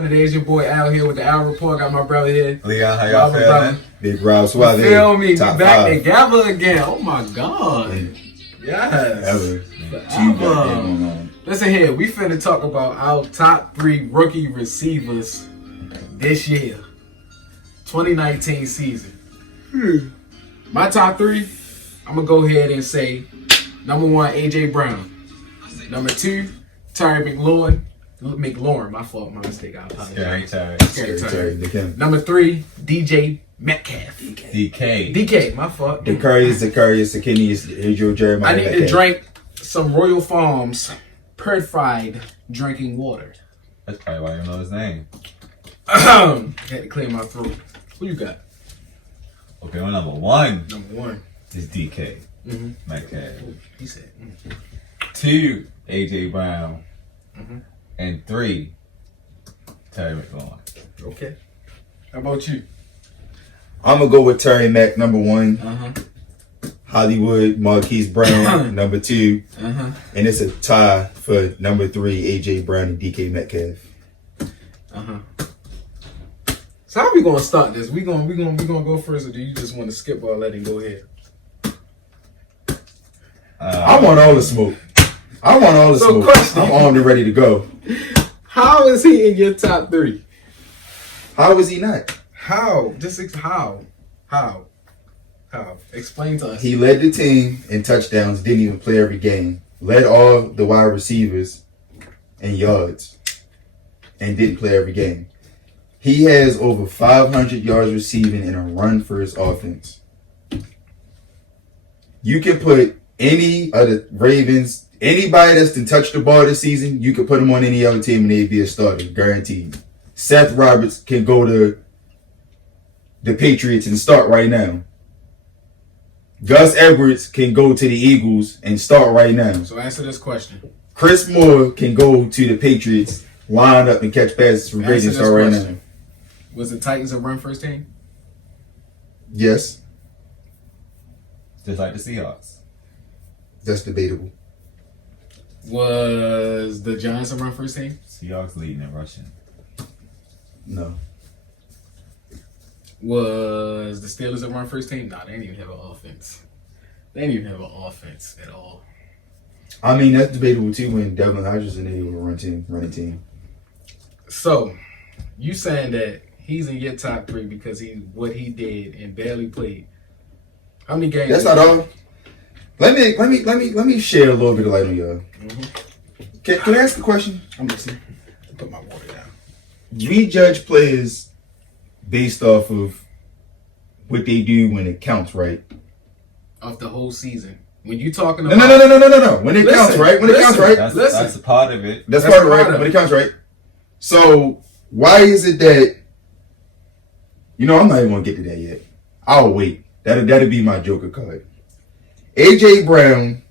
Today's your boy Al here with the Al Report. Got my brother here. Leon, how y'all feeling? Big Rob Suave. Feel me? We Top back five. together again. Oh my God. Yes. Ever. Listen here, we finna talk about our top 3 rookie receivers this year. 2019 season. My top 3, I'm gonna go ahead and say number 1, AJ Brown. Number 2, Terry McLaurin, my fault, my mistake. I apologize. Terry. Number 3, DJ Metcalf. DK, my fault. The Curry's, the Kenny's, Adriel Jeremiah. I need to drink some Royal Farms purified drinking water. That's probably why you know his name. Had to clear my throat. Who you got? Okay, well, number 1 Number 1 is DK. Metcalf. He said. 2, AJ Brown. Mm-hmm. And 3, Terry McLaurin. Okay. How about you? I'm going to go with Terry Mack, number 1. Hollywood, Marquise Brown, number 2. And it's a tie for number 3, AJ Brown and DK Metcalf. So how we gonna start this? We gonna go first, or do you just want to skip or let him go ahead? I want all the smoke. Smoke. Question. I'm armed and ready to go. How is he in your top 3? How is he not? How? How? Explain to us. He led the team in touchdowns, didn't even play every game. Led all the wide receivers in yards, and didn't play every game. He has over 500 yards receiving in a run-first offense. You can put any of the Ravens, anybody that's to touch the ball this season, you can put him on any other team and they'd be a starter, guaranteed. Seth Roberts can go to the Patriots and start right now. Gus Edwards can go to the Eagles and start right now. So answer this question. Chris Moore can go to the Patriots, line up and catch passes from Brady and start right now. Was the Titans a run-first team? Yes. Just like the Seahawks. That's debatable. Was the Giants a run-first team? Seahawks leading in rushing. No. Was the Steelers a run-first team? Nah, they didn't even have an offense. They didn't even have an offense at all. I mean, that's debatable too when Devlin Hodges and they were running team. So, you saying that he's in your top 3 because what he did and barely played. How many games? That's not all. Let me share a little bit of light on y'all. Can I ask a question? I'm listening. Put my water down. We judge players based off of what they do when it counts, right? Of the whole season. When you talking about No. When it counts, right? When it counts, right? That's a part of it. That's part of it, right? When it counts, right? So why is it that? I'm not even gonna get to that yet. I'll wait. That'll be my Joker card. AJ Brown,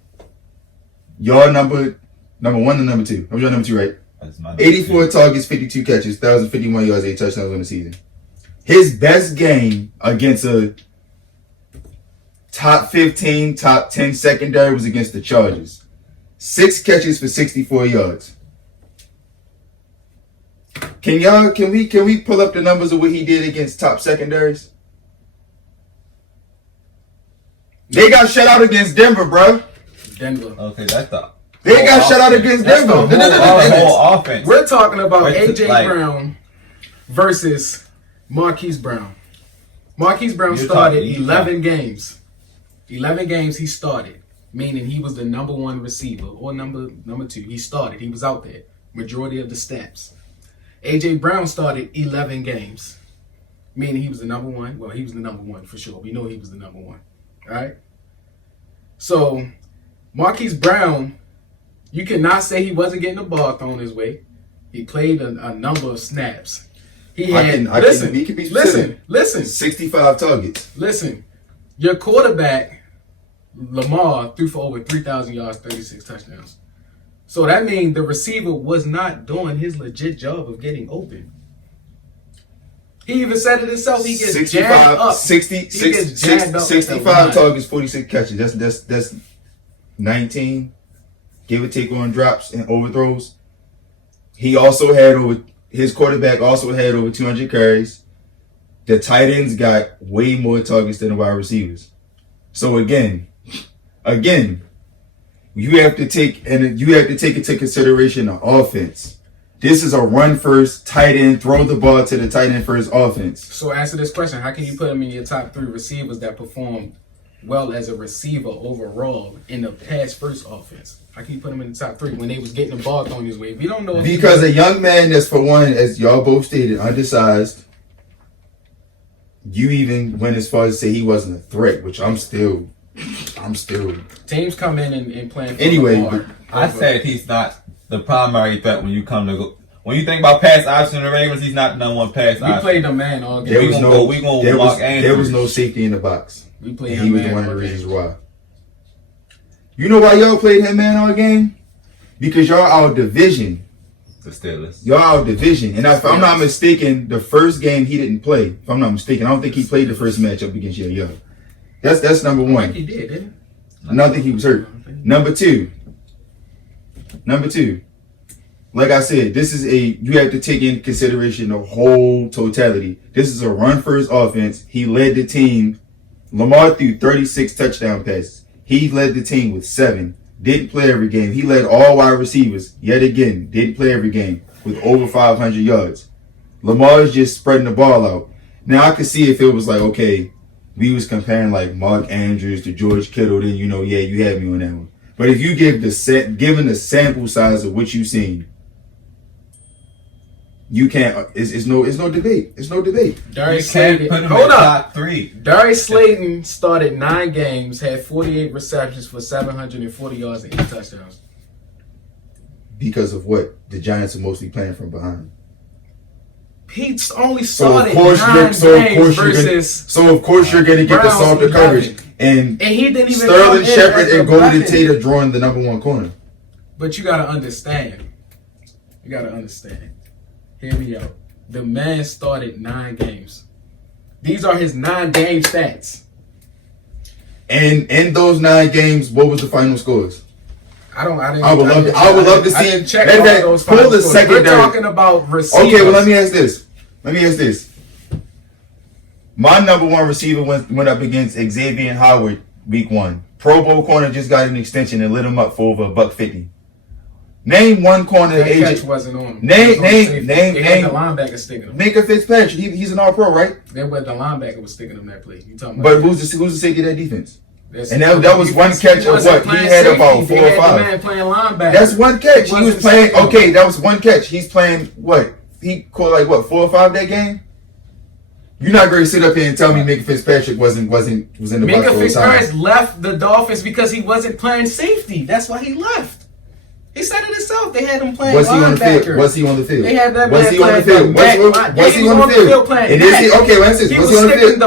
y'all number 1 and number 2. I'm your number 2, right? That's my 84 targets, 52 catches, 1,051 yards, 8 touchdowns on the season. His best game against a top 15, top 10 secondary was against the Chargers. 6 catches for 64 yards. Can we pull up the numbers of what he did against top secondaries? They got shut out against Denver, bro. Denver. Okay, that's the. They got shut out against Denver. The whole offense. We're talking about Right, AJ Brown versus Marquise Brown. Marquise Brown started 11 games. 11 games he started, meaning he was the number 1 receiver or number 2. He started. He was out there. Majority of the snaps. AJ Brown started 11 games, meaning he was the number 1. Well, he was the number 1 for sure. We know he was the number 1. All right? So, Marquise Brown, you cannot say he wasn't getting the ball thrown his way. He played a number of snaps. Listen. 65 targets. Listen, your quarterback, Lamar, threw for over 3,000 yards, 36 touchdowns. So that means the receiver was not doing his legit job of getting open. He even said it himself. He gets jacked up. 65 targets, 46 catches. That's 19, give or take on drops and overthrows. He also had over his quarterback also had over 200 carries. The tight ends got way more targets than the wide receivers. So again, you have to take into consideration the offense. This is a run first, tight end, throw the ball to the tight end first offense. So answer this question: how can you put him in your top 3 receivers that performed well as a receiver overall in the pass first offense? How can you put him in the top 3 when they was getting the ball thrown his way? We don't know. Because a young man that's, for one, as y'all both stated, undersized. You even went as far as to say he wasn't a threat, which I'm still. Teams come in and play. Anyway, I said he's not the primary threat when you come to go. When you think about pass option in the Ravens, he's not the number one pass option. We played the man all game. There was no safety in the box. We played He was one of the reasons why. You know why y'all played him man all game? Because y'all out division. The Steelers. Y'all out division. And if I'm not mistaken, the first game he didn't play. If I'm not mistaken, I don't think he played the first matchup against Young. That's number one. I think he did, didn't he? I don't think he was hurt. Number two. Like I said, you have to take into consideration the whole totality. This is a run first offense. He led the team. Lamar threw 36 touchdown passes. He led the team with 7. Didn't play every game. He led all wide receivers, yet again, didn't play every game, with over 500 yards. Lamar is just spreading the ball out. Now, I could see if it was like, okay, we was comparing like Mark Andrews to George Kittle, then, you had me on that one. But if you given the sample size of what you've seen, you can't. It's no debate. It's no debate. Darius Put Slayton. him in Hold up. top 3. Darius Slayton started 9 games, had 48 receptions for 740 yards and 8 touchdowns. Because of what? The Giants are mostly playing from behind. He only started 9 games versus. So of course you're gonna get the softer coverage, and he didn't even Sterling Shepard and Golden Tate are drawing the number 1 corner. But you gotta understand. Hear me out. The man started 9 games. These are his 9 game stats. And in those 9 games, what was the final scores? I would love to see. Check all those final pull the scores. secondary. We're talking about receivers. Okay, well let me ask this. My number 1 receiver went up against Xavier Howard week 1. Pro Bowl corner just got an extension and lit him up for over $150. Name one corner that AJ catch wasn't on him. Name. The linebacker sticking him. Minka Fitzpatrick. He's an All-Pro, right? Then the linebacker was sticking him that play. You talking but about? who's the safety of that defense? And that was one catch of what? He had about 4 or 5. The man playing linebacker. That's one catch. He was playing. Okay, that was one catch. He's playing what? He caught like what? 4 or 5 that game. You're not going to sit up here and tell me Minka Fitzpatrick was in the box all the time. Minka Fitzpatrick left the Dolphins because he wasn't playing safety. That's why he left. He said it himself. They had him playing linebacker. Was he on the field? They had that was man he on the field? Was he on the field playing? And is he okay? Let's see. Was he on the field?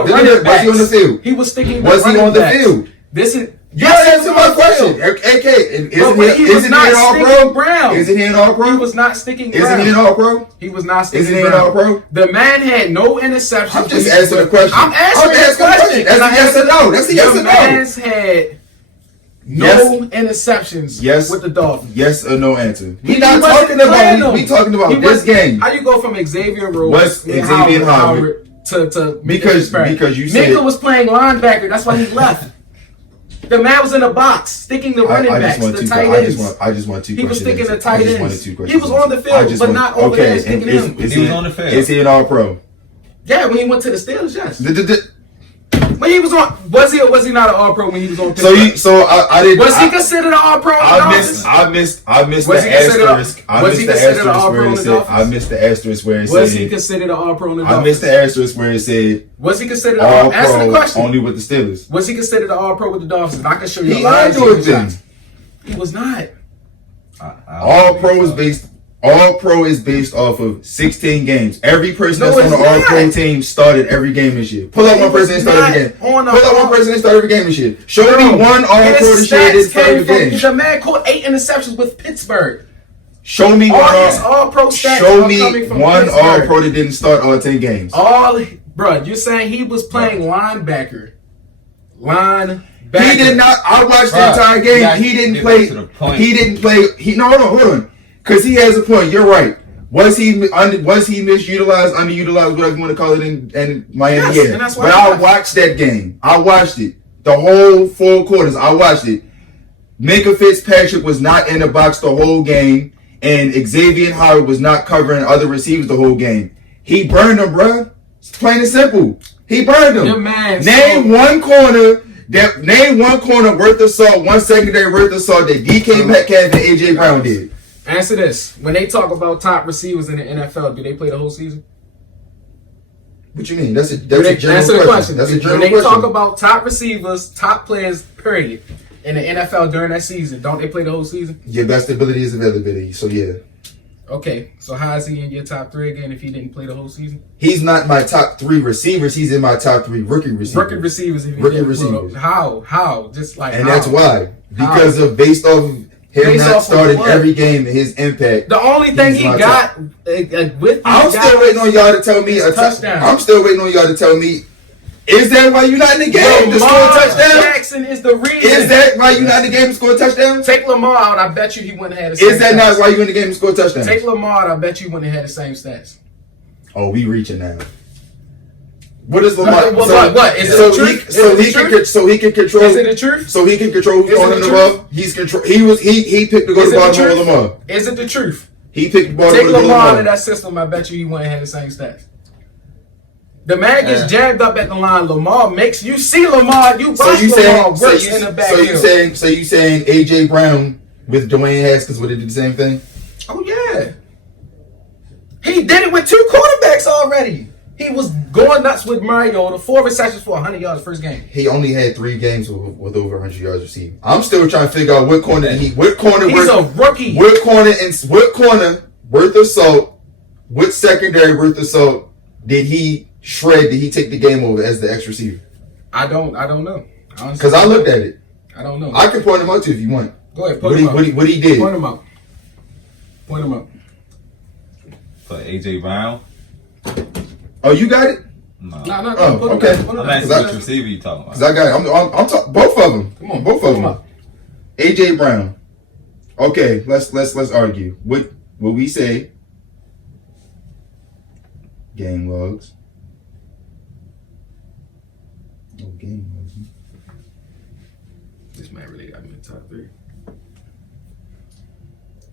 Was he on the field? He was sticking. Was he on the field? This is. You gotta answer my question. Okay, isn't he an All-Pro? Isn't he an All-Pro? He was not sticking. Isn't he an All-Pro? He was not sticking. Isn't he an All-Pro? The man had no interceptions. I'm just answering the question. I'm answering the question. That's a yes or no. That's a yes or no. The man's had no interceptions with the Dolphins. Yes or no answer. We talking about this game. How you go from Xavier Rhodes, Xavier Howard to because you said Minka was playing linebacker. That's why he left. The man was in the box, sticking the running backs, the tight ends. I just want 2 questions. He was sticking the tight ends. He He was on the field, but not over there sticking him. He was on the field. Is he an All-Pro? Yeah, when he went to the Steelers, yes. When he was on, was he or was he not an All-Pro when he was on Pittsburgh? So I didn't. Was he considered an All-Pro? I missed the asterisk. Was he considered an All-Pro in the Dolphins? I missed the asterisk where it said. Was he considered an All-Pro in the Dolphins? I missed the asterisk where it said. Was he considered an All-Pro? Answer the question. Only with the Steelers. Was he considered an All-Pro with the Dolphins? I can show you. He had to have been. He was not. All-Pro is based off of 16 games. Every person that's on the All-Pro team started every game this year. Pull up one person that started every game. Pull up one person that started every game this year. Show me one All-Pro this year that started every game. The man caught 8 interceptions with Pittsburgh. Show me All-Pro stats. Show me one All-Pro that didn't start all 10 games. Bro, you're saying he was playing linebacker. He did not. I watched the entire game. He didn't play. He didn't play. No, hold on. Because he has a point. You're right. Was he misutilized, underutilized, whatever you want to call it in Miami? Yes, Yeah. and that's why But I watched that game. I watched it. The whole 4 quarters. I watched it. Minka Fitzpatrick was not in the box the whole game, and Xavier Howard was not covering other receivers the whole game. He burned them, bruh. It's plain and simple. He burned them. Your man, Name one corner worth of salt, one secondary worth of salt that DK Metcalf and AJ Brown did. Answer this. When they talk about top receivers in the NFL, do they play the whole season? What you mean? That's a Answer general the question. That's a When general they question. talk about top receivers, top players, period, in the NFL during that season, don't they play the whole season? Your best ability is availability. So yeah. Okay, so how is he in your top 3 again if he didn't play the whole season? He's not my top 3 receivers. He's in my top 3 rookie receivers. Rookie receivers. If he Rookie didn't receivers. How? Just like And how? that's why. How? Because of based off of him Based not off of starting what? every game and his impact. The only thing He's he my got with I'm still waiting on y'all to tell me a touchdown. I'm still waiting on y'all to tell me. Is that why you're not in the game to score a Lamar touchdown? Jackson is the reason. Is that why you're not in the game to score a touchdown? Take Lamar out, I bet you he wouldn't have the same Is that stats. not why you're in the game to score a touchdown? Take Lamar out, I bet you wouldn't have had the same stats. Oh, we reaching now. What is Lamar? What? Is it the truth? So he can control. Is it the truth? So he can control who's Is it on the the truth? ball. He picked to go Is to it the Baltimore truth? with Lamar. Is it the truth? He picked the ball Take to go to Lamar out of Lamar. that system, I bet you he wouldn't have the same stats. The man gets jabbed up at the line. Lamar makes you see Lamar. You watch Lamar works in the backfield. So you saying AJ Brown with Dwayne Haskins would have did the same thing? Oh yeah, he did it with 2 quarterbacks already. He was going nuts with Mariota. 4 receptions for 100 yards first game. He only had 3 games with over 100 yards receiving. I'm still trying to figure out what corner He's a rookie. what corner worth of salt, what secondary worth of salt did he shred? Did he take the game over as the X receiver? I don't know. Because I looked at it. I don't know. I can point him out to you if you want. Go ahead. Point him up. What he did. Point him up. Point him up. For AJ Brown? Oh, you got it? No. No. Oh, Put him okay. up. Put him I'm up. asking which receiver you talking about. Because I got it. I'm talking both of them. Come on, both put of him them. up. AJ Brown. Okay, let's argue. What we say? Game logs. No game logs. This man really got me in the top 3.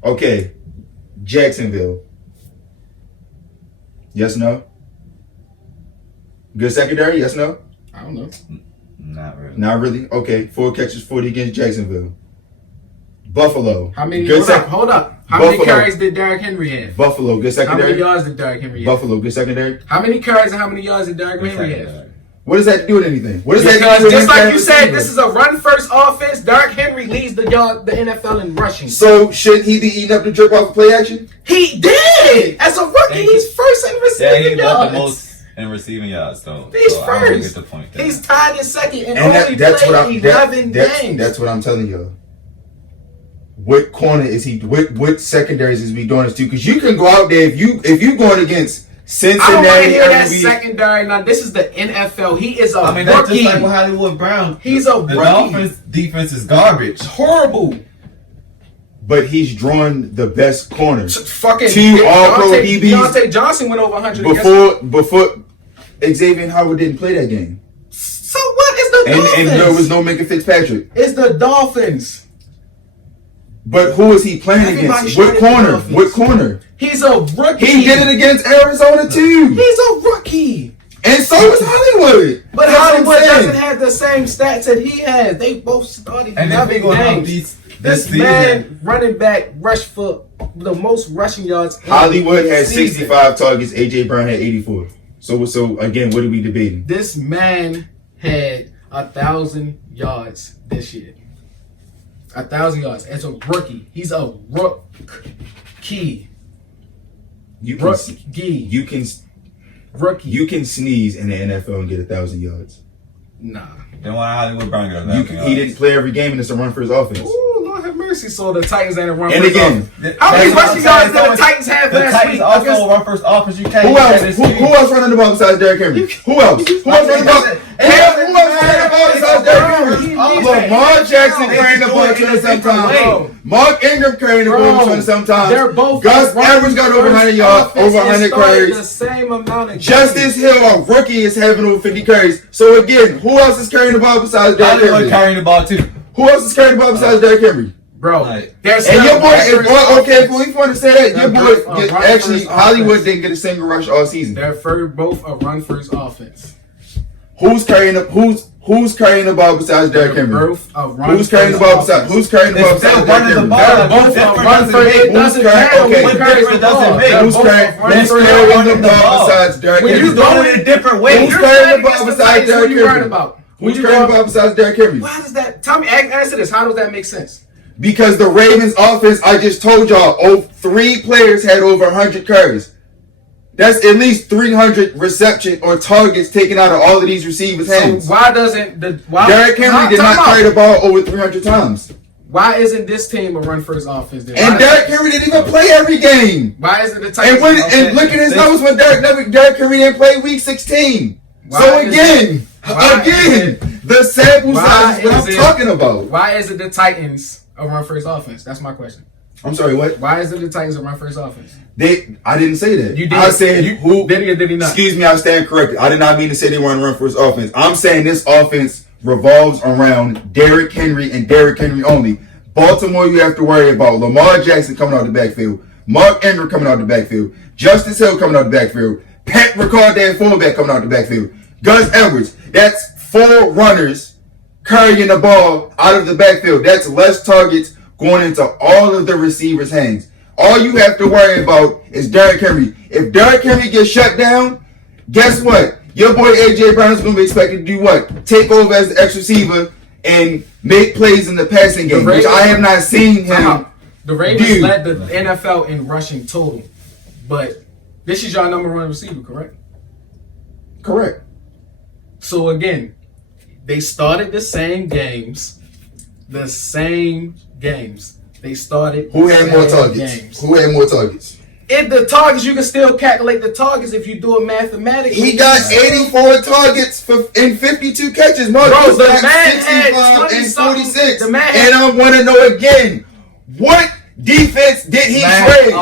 Okay, Jacksonville. Yes, no? Good secondary? Yes, no? I don't know. Not really. Not really? Okay, 4 catches, 40 against Jacksonville. Buffalo. How many? Good Hold up. How many Buffalo. carries did Derrick Henry have? Buffalo, good How many secondary. yards did Derrick Henry have? Buffalo, good secondary. How many carries and how many yards did Derrick Henry have? What does that have to do with anything? What does that Because do with just like anything you said, receiver? this is a run-first offense. Derrick Henry leads the NFL in rushing. So should he be eating up the drip off of play action? He did! As a rookie, he's first in Yeah, receiving he led yards. the most in receiving yards, though. He's so I don't first. get the point there. He's tied in second and And only that's what played 11 games. That's what I'm telling y'all. What corner is he? What secondaries is we doing this to? Because you can go out there if you going against I don't want to Cincinnati hear that every week. secondary. Now, this is the NFL. He is a I mean, that's rookie. just like with Hollywood Brown. He's a The rookie. Dolphins' defense is garbage. Horrible. But he's drawn the best corners. Fucking 2 All-Pro Deontay DBs Johnson went over 100 against before Xavier Howard didn't play that game, So what is the Dolphins? and there was no Minka Fitzpatrick. It's the Dolphins. But who is he playing Everybody against? shot What at the corner? Dolphins. What corner? He's a rookie. He did it against Arizona too, He's a rookie. and so is Hollywood. But That's what I'm Hollywood saying. doesn't have the same stats that he has. They both started And if 11 we go down games. this season, Man, running back, rushed for the most rushing yards. in Hollywood had season. 65 targets. AJ Brown had 84. So again, what are we debating? This man had 1,000 yards this year. 1,000 yards as a rookie. He's a rookie. You can Rookie. you can sneeze in the NFL and get 1,000 yards. Nah. then why Hollywood Brown got 1,000 yards? He didn't play every game, and it's a run for his offense. Ooh, Lord have mercy. So the Titans ain't a run And first again, offense. How many rushing yards did the Titans have The last Titans week? also against- run first offense. You can't Who use else? that as Who excuse. else running the ball besides Derrick Henry? Who else? Who else running the ball? Who else running the ball besides Derrick Henry? Who Lamar Jackson carrying the ball 20 sometimes. Mark Ingram carrying the ball 20 sometimes. They're both. Gus Edwards got over 100 yards, over 100 carries. The same amount of Justice Hill, a rookie, is having over 50 carries. So again, who else is carrying the ball besides Derrick Henry? Carrying the ball too. Who else is carrying the ball besides Derrick Henry? Bro, Right. And your boy, if we want to say that, your boy, actually, Hollywood didn't get a single rush all season. They're both a run first offense. Who's carrying the ball besides Derrick Henry? Who's carrying the ball besides Derrick Henry? They're both a run first. It doesn't matter who carries the ball. Who's carrying the ball besides Derrick Henry? You're doing it a different way. Who's carrying the ball besides Derrick Henry? Who's carrying the ball besides Derrick Henry? Why does that? Tell me, answer this. How does that make sense? Because the Ravens offense, I just told y'all, 3 players had over 100 carries. That's at least 300 reception or targets taken out of all of these receivers' hands. So why doesn't Derrick Henry did not carry the ball over 300 times? Why isn't this team a run first offense? Then? And Derrick Henry didn't even play every game. Why isn't the Titans? And look at his numbers when Derrick Henry didn't play week 16. So again, the sample size is what I'm talking about. Why isn't the Titans a run first offense? That's my question. I'm sorry, what? Why isn't the Titans a run first offense? I didn't say that. You did. I said who? Did he or did he not? Excuse me, I stand corrected. I did not mean to say they weren't run first offense. I'm saying this offense revolves around Derrick Henry and Derrick Henry only. Baltimore, you have to worry about Lamar Jackson coming out the backfield, Mark Ingram coming out the backfield, Justice Hill coming out the backfield, Pat Ricard, their fullback, coming out the backfield, Gus Edwards. That's 4 runners carrying the ball out of the backfield. That's less targets going into all of the receivers' hands. All you have to worry about is Derrick Henry. If Derrick Henry gets shut down, guess what? Your boy A.J. Brown is going to be expected to do what? Take over as the X receiver and make plays in the passing game, which I have not seen him. The Ravens led the NFL in rushing total, but this is your number 1 receiver, correct? Correct. So again, they started the same games. They started. Who had more targets? Who had more targets? If the targets, you can still calculate the targets if you do it mathematically. He got 84 targets in 52 catches. Mark Bro, the got man 65 and 46. The man and I want to know again, what defense did he trade?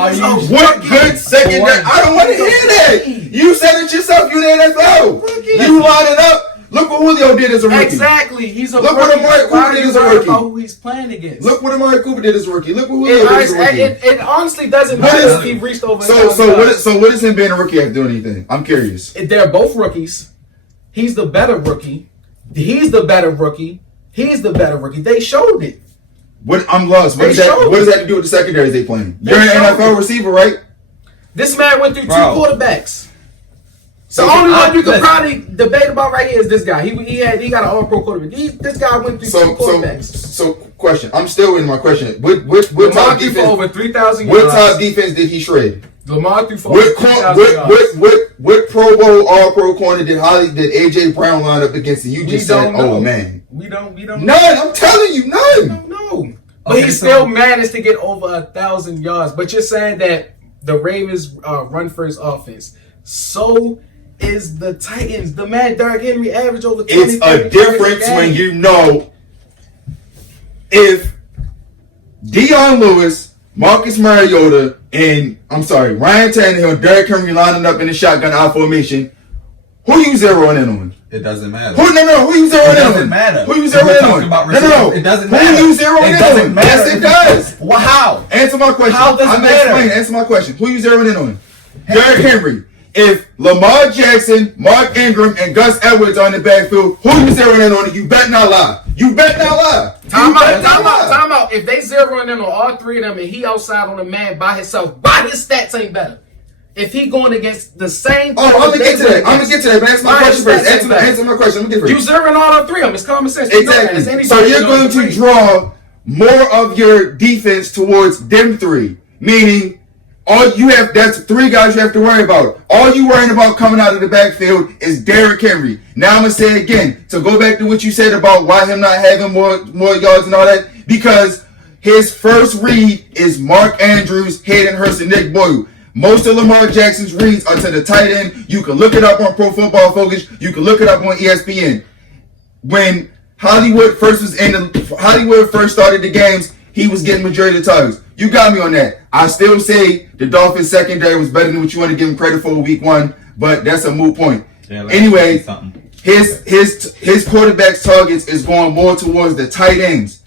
What good secondary? I don't want to hear that. You said it yourself. You the NFL. You line it up. Look what Julio did as a rookie. Exactly. He's a Look rookie. what Amari Cooper did as a rookie. Who he's playing against. Look what Amari Cooper did as a rookie. Look what Julio did as a rookie. It honestly doesn't matter if he reached over. So what does him being a rookie have to do anything? I'm curious. They're both rookies. He's the better rookie. They showed it. I'm lost. What does that have to do with the secondaries they playing? You're an NFL receiver, right? This man went through 2 quarterbacks. The only one you could probably debate about right here is this guy. He got an all-pro quarterback. This guy went through 2 quarterbacks. So question. I'm still in my question. What Lamar threw for over 3,000 yards. What top defense did he shred? Lamar threw for over 3,000 yards. What Pro Bowl all-pro corner did AJ Brown line up against? And you just said, oh man. We don't. None. I'm telling you, none. We don't know. But he still managed to get over 1,000 yards. But you're saying that the Ravens run first offense. So is the Titans. The man Derrick Henry averaged over 20. It's a difference when you know if Deion Lewis, Marcus Mariota, and Ryan Tannehill, Derrick Henry lining up in the shotgun out formation. Who you zeroing in on? It doesn't matter. Who you zeroing in on? It doesn't matter. Who you zeroing in on? No. It doesn't matter. Who you zeroing in on? It doesn't matter. Yes, it does. Well, how? Answer my question. How does it matter? Answer my question. Who you zeroing in on? Derrick Henry. If Lamar Jackson, Mark Ingram, and Gus Edwards on the backfield, who you zeroing in on? You bet not lie. Time out. If they zeroing in on all 3 of them and he outside on a man by himself, why his stats ain't better? If he going against the same... I'm going to get to that. But answer my question first. Answer my question. Let me get first. You zeroing all 3 of them. It's common sense. Exactly. So you're going to draw more of your defense towards them 3. Meaning... that's 3 guys you have to worry about. All you worrying about coming out of the backfield is Derrick Henry. Now I'm going to say again, to go back to what you said about why him not having more yards and all that, because his first read is Mark Andrews, Hayden Hurst, and Nick Boyle. Most of Lamar Jackson's reads are to the tight end. You can look it up on Pro Football Focus. You can look it up on ESPN. When Hollywood first started the games, he was getting majority of the targets. You got me on that. I still say the Dolphins secondary was better than what you want to give him credit for week 1, but that's a moot point. Yeah, anyway, his quarterback's targets is going more towards the tight ends.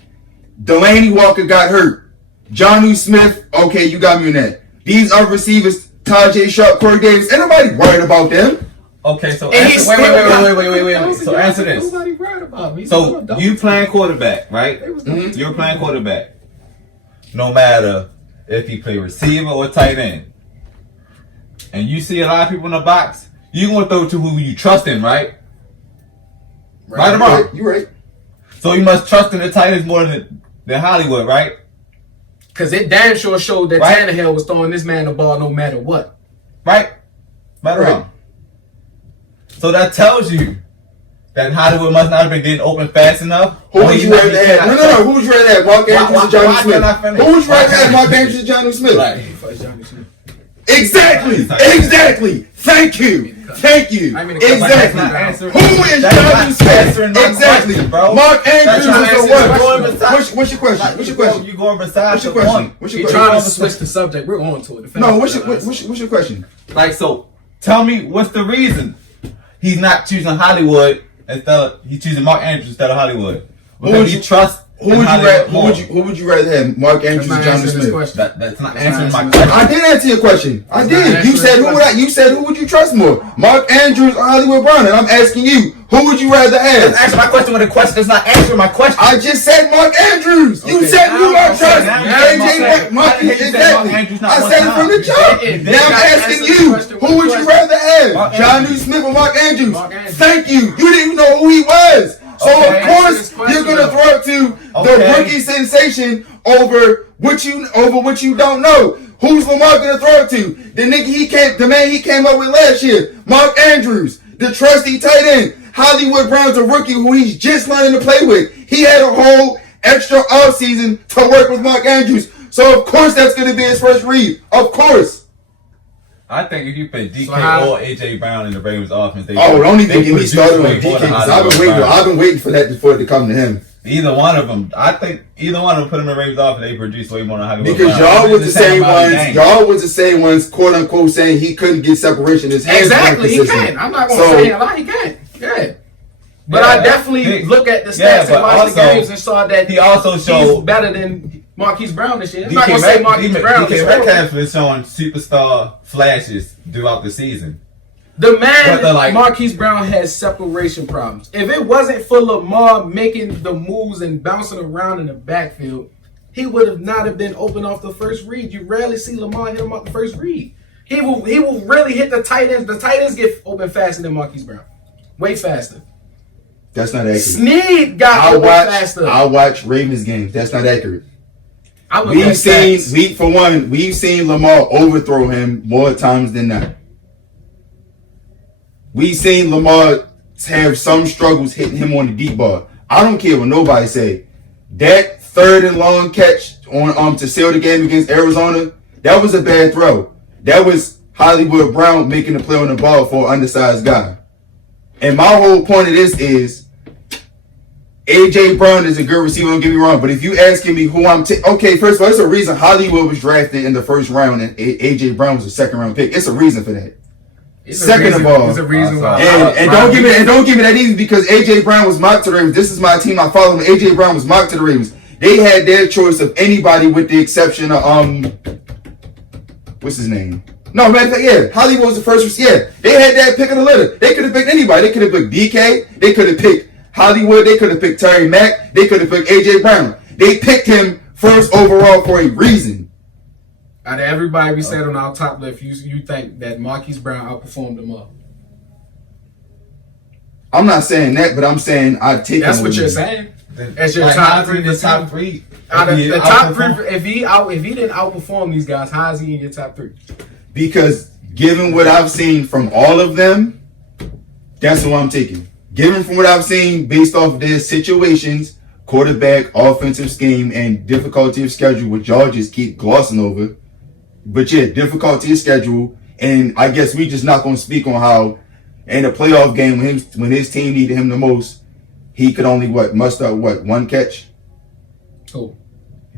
Delaney Walker got hurt. Jonnu Smith, okay, you got me on that. These other receivers, Tajay Sharp, Corey Davis, ain't nobody worried about them. Okay, so And answer, wait. So answer this. Nobody worried about me. So you playing quarterback, right? Mhm. You're playing quarterback. No matter if he play receiver or tight end. And you see a lot of people in the box, you gonna throw to who you trust in, right? Right or wrong? You right. So you must trust in the tight ends more than Hollywood, right? Because it damn sure showed that Right. Tannehill was throwing this man the ball no matter what. Right? Right or Right. wrong? So that tells you that Hollywood must not have been getting open fast enough. Who would you rather have? No. Who would you rather have? Mark Andrews or Jonnu Smith? Who would you rather have? Mark Andrews or Jonnu Smith? Right. Exactly. Thank you. Exactly. Who is Jonnu Smith? Exactly. Mark Andrews is the what? What's your question? You going beside the question? point. What's your He's question? trying to switch the subject. We're on to it. No, what's your question? Like, so tell me what's the reason he's not choosing Hollywood he's choosing Mark Andrews instead of Hollywood? Because he trusts. Who would you rather have? Mark Andrews or Jonnu Smith? That's not answering my question. I did answer your question. I did. You said who would you trust more? Mark Andrews or Hollywood Brown? And I'm asking you, who would you rather have? Answer my question with a question that's not answering my question. I just said Mark Andrews. You said who I trust. AJ Mark exactly. I said it from the jump. Now I'm asking you, who would you rather have? Jonnu Smith or Mark Andrews? Thank you. You didn't even know who he was. So of course you're gonna throw it to the rookie sensation over what you don't know. Who's Lamar gonna throw it to? The man he came up with last year, Mark Andrews, the trusty tight end. Hollywood Brown's a rookie who he's just learning to play with. He had a whole extra offseason to work with Mark Andrews. So of course that's gonna be his first read. Of course. I think if you put DK or AJ Brown in the Ravens offense, don't even get me started on DK because I've been waiting for it to come to him. Either one of them, I think either one of them put him in the Ravens offense, they produce way more than Hollywood because Brown. y'all was the same ones. Y'all was the same ones, quote unquote, saying he couldn't get separation. His hands Exactly, he can. I'm not going to say a lot. He can. Yeah. But I definitely look at the stats and watch the games and saw that he also showed he's better than Marquise Brown this year. I'm not going to say Marquise Brown. DK Metcalf been showing superstar flashes throughout the season. The man, Marquise Brown, has separation problems. If it wasn't for Lamar making the moves and bouncing around in the backfield, he would have not have been open off the first read. You rarely see Lamar hit him off the first read. He will really hit the tight ends. The tight ends get open faster than Marquise Brown. Way faster. That's not accurate. Snead got open faster. I watch Ravens games. That's not accurate. We've seen Lamar overthrow him more times than not. We've seen Lamar have some struggles hitting him on the deep ball. I don't care what nobody say. That third and long catch on to seal the game against Arizona, that was a bad throw. That was Hollywood Brown making the play on the ball for an undersized guy. And my whole point of this is AJ Brown is a good receiver, don't get me wrong, but if you asking me who I'm okay, first of all, there's a reason Hollywood was drafted in the first round and AJ Brown was a second round pick. It's a reason for that. Second of all, there's a reason why. And don't give me that easy because AJ Brown was mocked to the Ravens. This is my team. I follow them. AJ Brown was mocked to the Ravens. They had their choice of anybody with the exception of what's his name? No, matter of fact, yeah, Hollywood was the first. Yeah, they had that pick of the litter. They could have picked anybody. They could have picked DK. They could have picked Hollywood. They could have picked Terry Mack. They could have picked AJ Brown. They picked him first overall for a reason. Out of everybody we said on our top list, you think that Marquise Brown outperformed them all? I'm not saying that, but I'm saying I'd take. That's what you're saying. As your like top three. The top three. Out of the top three, if he didn't outperform these guys, how is he in your top three? Because given what I've seen from all of them, that's what I'm taking. Given from what I've seen based off their situations, quarterback, offensive scheme, and difficulty of schedule, which y'all just keep glossing over. But yeah, difficulty of schedule, and I guess we just not going to speak on how in a playoff game when his team needed him the most, he could only muster one catch. Who?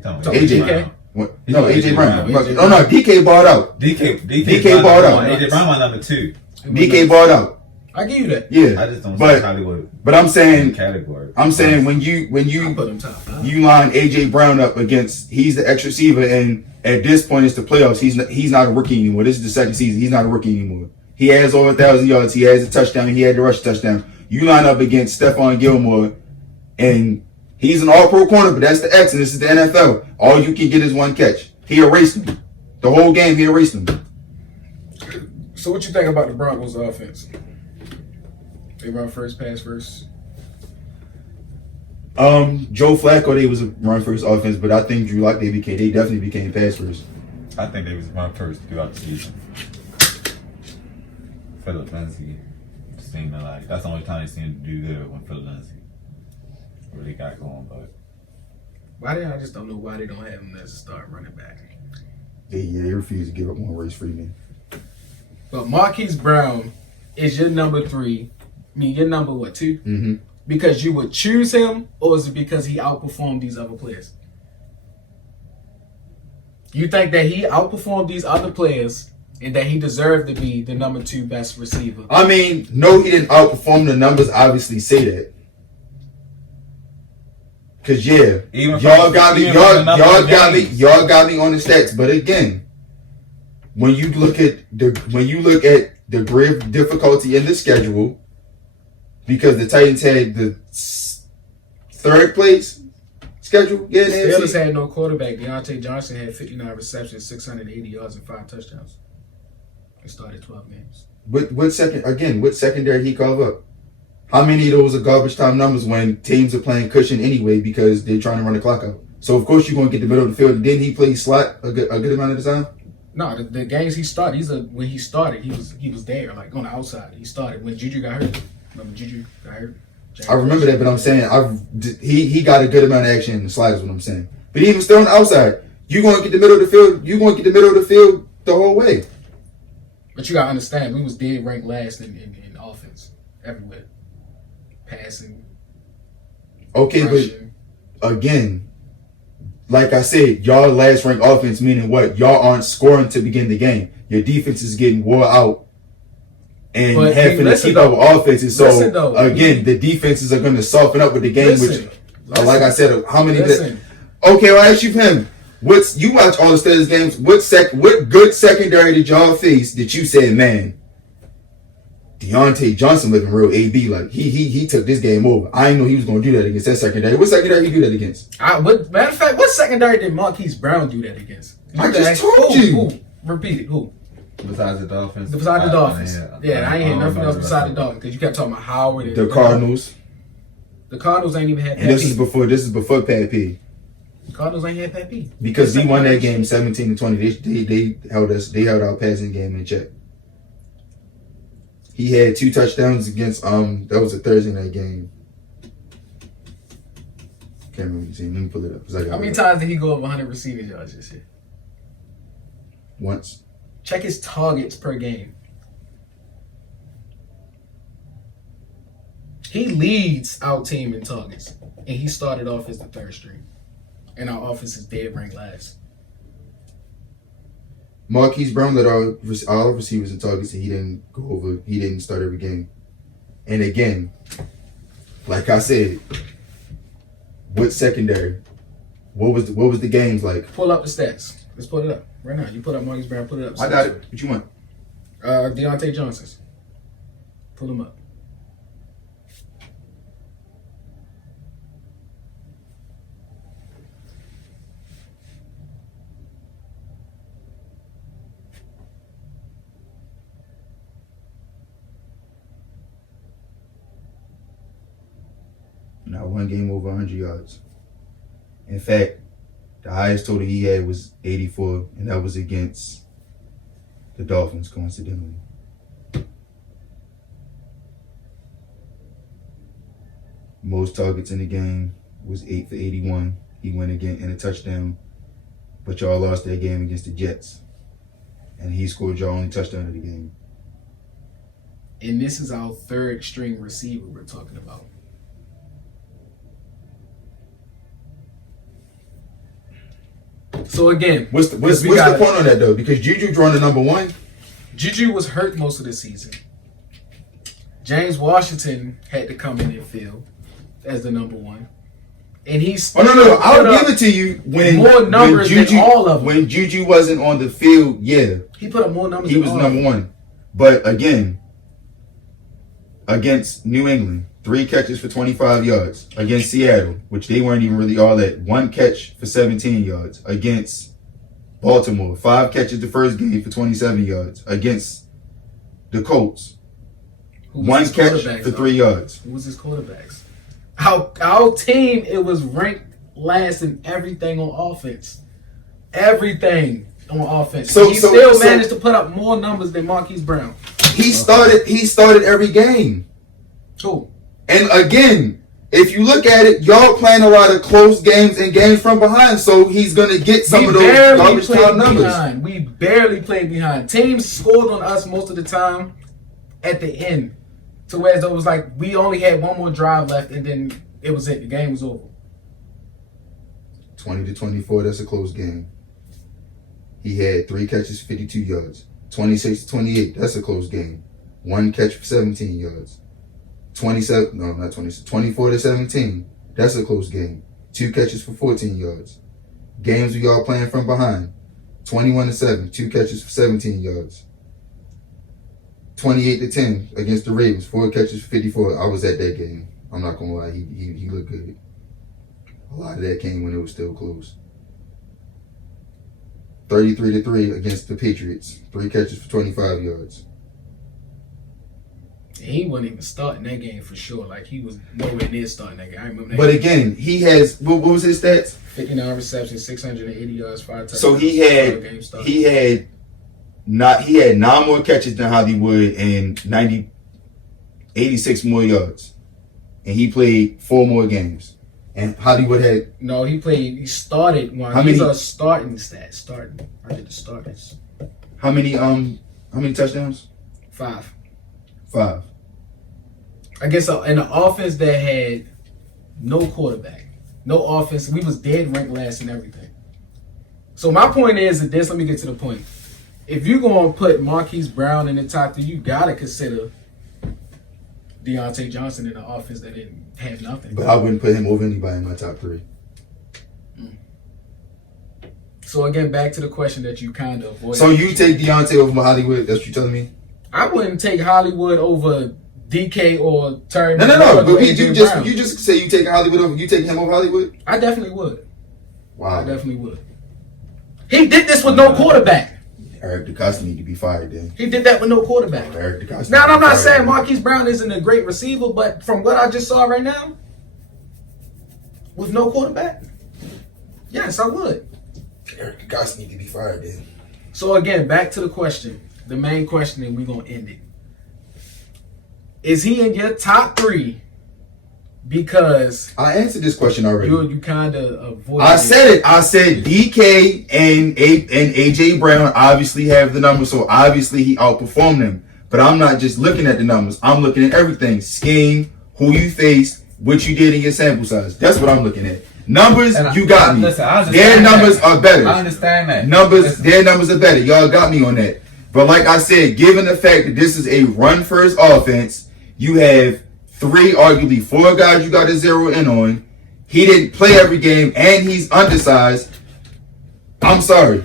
AJ. DK? What? No, AJ Brown. AJ Oh no, DK balled out. DK balled out. AJ Brown my number 2. DK balled out. I give you that. Yeah, I just don't see Hollywood. But I'm saying category. I'm saying when I you put him top 5. you line AJ Brown up against, he's the X receiver, and at this point it's the playoffs. He's not a rookie anymore. This is the second season. He's not a rookie anymore. He has over 1,000 yards. He has a touchdown. He had the rush touchdown. You line up against Stephon Gilmore, and he's an all-pro corner, but that's the X, and this is the NFL. All you can get is one catch. He erased him. The whole game, he erased him. So what you think about the Broncos' offense? They run first, pass first. Joe Flacco, they was a run first offense, but I think Drew Lock, they definitely became pass first. I think they was run first throughout the season. Philip Lindsay seemed like that's the only time they seemed to do good when Philip Lindsay really got going, but I just don't know why they don't have him as a start running back. They refuse to give up more race Freeman. But Marquise Brown is your number 3. I mean, your number 2? Mm-hmm. Because you would choose him, or is it because he outperformed these other players? You think that he outperformed these other players and that he deserved to be the number 2 best receiver? I mean, no, he didn't outperform. The numbers obviously say that. Cause y'all got me on the stats. But again, when you look at the degree of difficulty in the schedule, because the Titans had the 3rd place schedule. Yeah, the Steelers had no quarterback. Deontay Johnson had 59 receptions, 680 yards, and 5 touchdowns. They started 12 games. What secondary he carved up? How many of those are garbage time numbers when teams are playing cushion anyway because they're trying to run the clock out? So of course you're going to get the middle of the field. Didn't he play slot a good amount of the time? No, the games he started. When he started, he was there, like on the outside. He started when Juju got hurt. Remember Juju got hurt? I remember that, but I'm saying he got a good amount of action in the slide is what I'm saying. But even still on the outside, you're going to get the middle of the field. You're going to get the middle of the field the whole way. But you got to understand, we was dead ranked last in offense everywhere. Passing. Okay, rushing. But again, like I said, y'all last ranked offense, meaning what? Y'all aren't scoring to begin the game. Your defense is getting wore out and having to keep up with offenses. So again, the defenses are going to soften up with the game. Like I said, how many? Okay, I'll ask you him. You watch all the Steelers games? What good secondary did y'all face that you said, man, Deontay Johnson looking real AB, like he took this game over. I didn't know he was going to do that against that secondary. What secondary he do that against? Matter of fact, what secondary did Marquise Brown do that against? I just told you. Who? Repeat it. Who? Besides the Dolphins. Besides the Dolphins. Yeah, I ain't hear nothing else besides the Dolphins because you kept talking about Howard and the Cardinals. The Cardinals ain't even had Pat P. This is before Pat P. The Cardinals ain't had Pat P. Because we won that game 17-20. They held our passing game in check. He had 2 touchdowns against that was a Thursday night game. Can't remember the team. Let me pull it up. How many times did he go over 100 receiving yards this year? Once. Check his targets per game. He leads our team in targets, and he started off as the 3rd string, and our offense is dead ranked last. Marquise Brown led all receivers in targets, and he didn't start every game. And again, like I said, what secondary? What was the games like? Pull up the stats. Let's pull it up right now. You put up Marquise Brown. Put it up. I got it. What you want? Deontay Johnson's. Pull him up. Not one game over 100 yards. In fact, the highest total he had was 84, and that was against the Dolphins, coincidentally. Most targets in the game was 8 for 81. He went again in a touchdown, but y'all lost that game against the Jets, and he scored your only touchdown of the game. And this is our 3rd string receiver we're talking about. So again, what's the point on that though? Because Juju drawing the number one. Juju was hurt most of the season. James Washington had to come in and fill as the number one. And he's no. I'll give it to you when more numbers when Juju, than all of them. When Juju wasn't on the field, yeah. He put up more numbers He than was all number of them. one. But again, against New England, 3 catches for 25 yards. Against Seattle, which they weren't even really all that, 1 catch for 17 yards. Against Baltimore, 5 catches the first game for 27 yards. Against the Colts, 1 catch for 3 yards. Who was his quarterbacks? Our team, it was ranked last in everything on offense. Everything on offense. So he still managed to put up more numbers than Marquise Brown. He started every game. Who? And again, if you look at it, y'all playing a lot of close games and games from behind, so he's gonna get some of those garbage time numbers. We barely played behind. Teams scored on us most of the time at the end. To where it was like we only had one more drive left and then it was it. The game was over. 20-24, that's a close game. He had 3 catches, 52 yards. 26-28, that's a close game. 1 catch for 17 yards. 24-17, that's a close game. 2 catches for 14 yards. Games we all playing from behind. 21-7, 2 catches for 17 yards. 28-10 against the Ravens, 4 catches for 54. I was at that game. I'm not gonna lie, he looked good. A lot of that came when it was still close. 33-3 against the Patriots, 3 catches for 25 yards. He wasn't even starting that game for sure. Like he was nowhere near starting that game. I remember that. But again, he has what was his stats? 59 receptions, 680 yards, 5 touchdowns. So he had 9 more catches than Hollywood and 86 more yards. And he played 4 more games. And Hollywood had he started one. How These many- are starting stats. Starting. I did the starters. how many touchdowns? 5. 5. I guess in the offense that had no quarterback, no offense, we was dead ranked last in everything. So my point is that this. Let me get to the point. If you're gonna put Marquise Brown in the top 3, you gotta consider Deontay Johnson in the offense that didn't have nothing. But I wouldn't put him over anybody in my top 3. So again, back to the question that you kind of avoided. So you take Deontay over Hollywood? That's what you telling me? I wouldn't take Hollywood over DK or Terry. No. McLaurin But or AJ Brown. you just say you take Hollywood over. You take him over Hollywood? I definitely would. Wow. I definitely would. He did this with no quarterback. Eric DeCosta need to be fired then. He did that with no quarterback. Eric DeCosta. Now, I'm not fired. saying Marquise Brown isn't a great receiver, but from what I just saw right now, with no quarterback, yes, I would. Eric DeCosta need to be fired then. So again, back to the question, the main question, and we're gonna end it. Is he in your top 3? Because I answered this question already. you kind of avoided. I said it. I said DK and AJ Brown obviously have the numbers, so obviously he outperformed them. But I'm not just looking at the numbers. I'm looking at everything: scheme, who you faced, what you did in your sample size. That's what I'm looking at. Numbers, you got me. Listen, I Their understand numbers that. are better. I understand that. Their numbers are better. Y'all got me on that. But like I said, given the fact that this is a run-first offense, you have 3, arguably 4 guys you got to zero in on. He didn't play every game, and he's undersized. I'm sorry.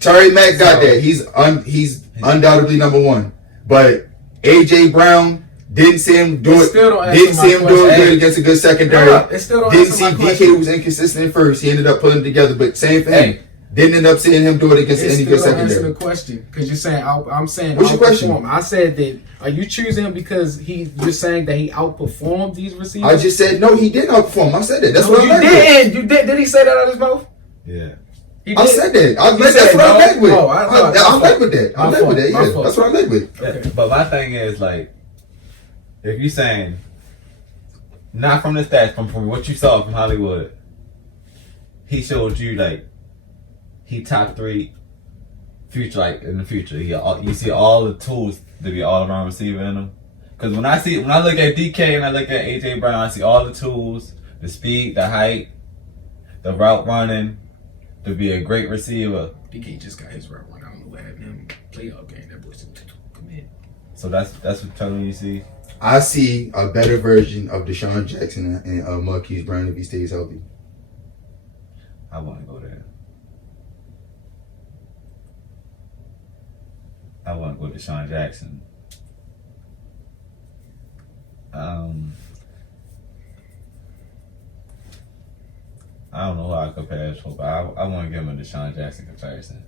Terry Mack got that. He's undoubtedly number 1. But AJ Brown, didn't see him do it. Didn't see him do it good against a good secondary. Didn't see DK was inconsistent at first. He ended up pulling it together. But same for him. Didn't end up seeing him do it against any good secondary. Answer the question because you're saying I'm saying. What's your question? I said that. Are you choosing him because you're saying that he outperformed these receivers? I just said no. He did outperform. I said that. That's what I led with. You did. Did he say that out of his mouth? Yeah. I said that. That's what I led with. I led with that. I led with that. Yeah, that's what I led with. Okay. But my thing is like, if you're saying not from the stats, from what you saw from Hollywood, he showed you like he top 3 future, like in the future. You see all the tools to be all around receiver in him. Because when I look at DK and I look at AJ Brown, I see all the tools, the speed, the height, the route running, to be a great receiver. DK just got his route run. I don't know what happened to him. Playoff game. That boy's commit. So that's what telling you see. I see a better version of Deshaun Jackson and Marquise Brown if he stays healthy. I want to go there. I want to go to Deshaun Jackson. I don't know who I compare this for, but I want to give him a Deshaun Jackson comparison.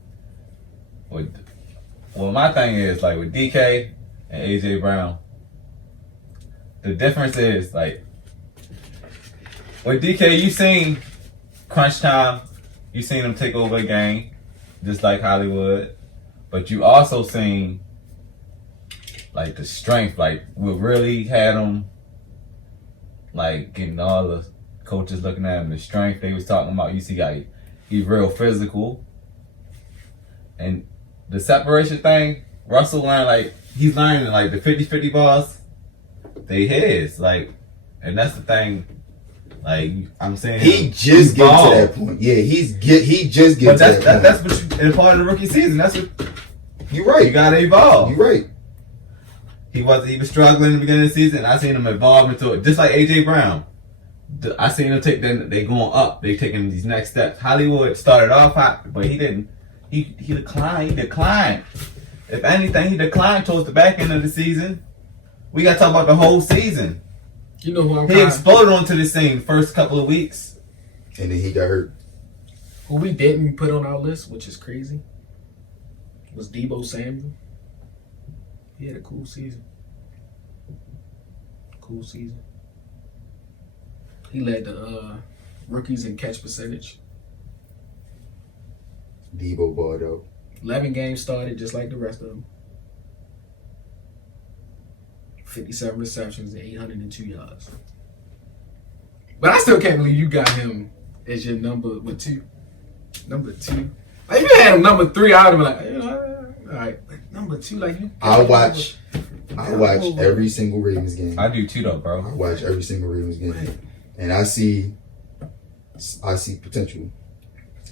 Well, my thing is, like, with DK and AJ Brown, the difference is, like, with DK, you seen crunch time, you seen him take over a game, just like Hollywood, but you also seen, like, the strength, like, what really had him, like, getting all the coaches looking at him, the strength they was talking about. You see, like, he's real physical. And the separation thing, Russell learned, like, he's learning, like, the 50-50 balls, they his, like, and that's the thing, like, I'm saying. He just gets to that point. Yeah, he just gets to that point. That's what in part of the rookie season, that's what, you're right. you gotta evolve. You're right. He was struggling in the beginning of the season. I seen him evolve into it, just like AJ Brown. I seen him they going up. They taking these next steps. Hollywood started off hot, but he didn't. He declined. He declined. If anything, he declined towards the back end of the season. We got to talk about the whole season. You know who I'm He exploded onto the scene the first couple of weeks. And then he got hurt. Who we didn't put on our list, which is crazy, was Deebo Samuel. He had a cool season. He led the rookies in catch percentage. Deebo balled out. 11 games started just like the rest of them. 57 receptions and 802 yards. But I still can't believe you got him as your number two. Number two. Like, if you had him number 3, I would have been like, you know, all right. But number 2, like you. I watch every single Ravens game. I do too, though, bro. I watch every single Ravens game, and I see potential.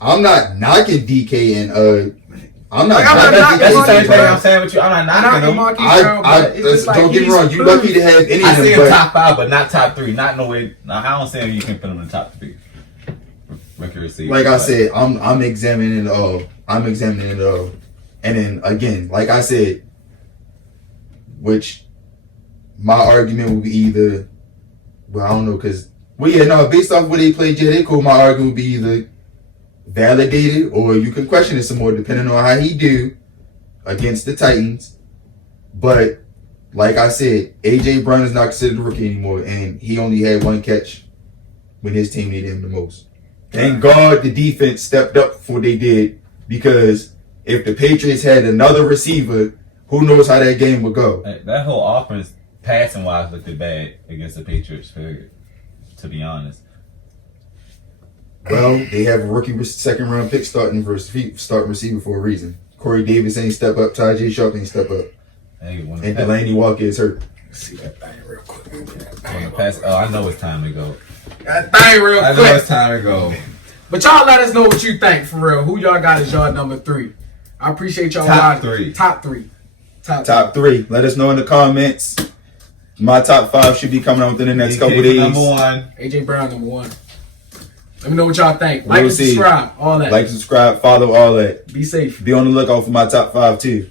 I'm not knocking DK and I'm not. That's the same thing I'm saying with you. I'm not knocking him. Don't get me wrong. You lucky to have any of them. I see him top 5, but not top 3. Not no way. I don't say you can put him in the top 3. Like I said, I'm examining it all. And then again, like I said, which my argument would be either, well, I don't know, based off what they played J. Cole, my argument would be either validated or you can question it some more depending on how he do against the Titans. But like I said, AJ Brown is not considered a rookie anymore, and he only had 1 catch when his team needed him the most. Thank God the defense stepped up for what they did, because if the Patriots had another receiver, who knows how that game would go. That whole offense, passing-wise, looked bad against the Patriots, period, to be honest. Well, they have a rookie second-round pick starting receiver for a reason. Corey Davis ain't step up. Tajay Sharp ain't step up. Hey, and Delaney Walker is hurt. Let's see that thing real quick. I know it's time to go. That thing real quick. I know it's time to go. But y'all let us know what you think, for real. Who y'all got as y'all number 3? I appreciate y'all. Top 3. Top 3. Let us know in the comments. My top 5 should be coming out within the next couple of days. Number 1. AJ Brown, number 1. Let me know what y'all think. Like and subscribe. All that. Like, subscribe, follow, all that. Be safe. Be on the lookout for my top 5 too.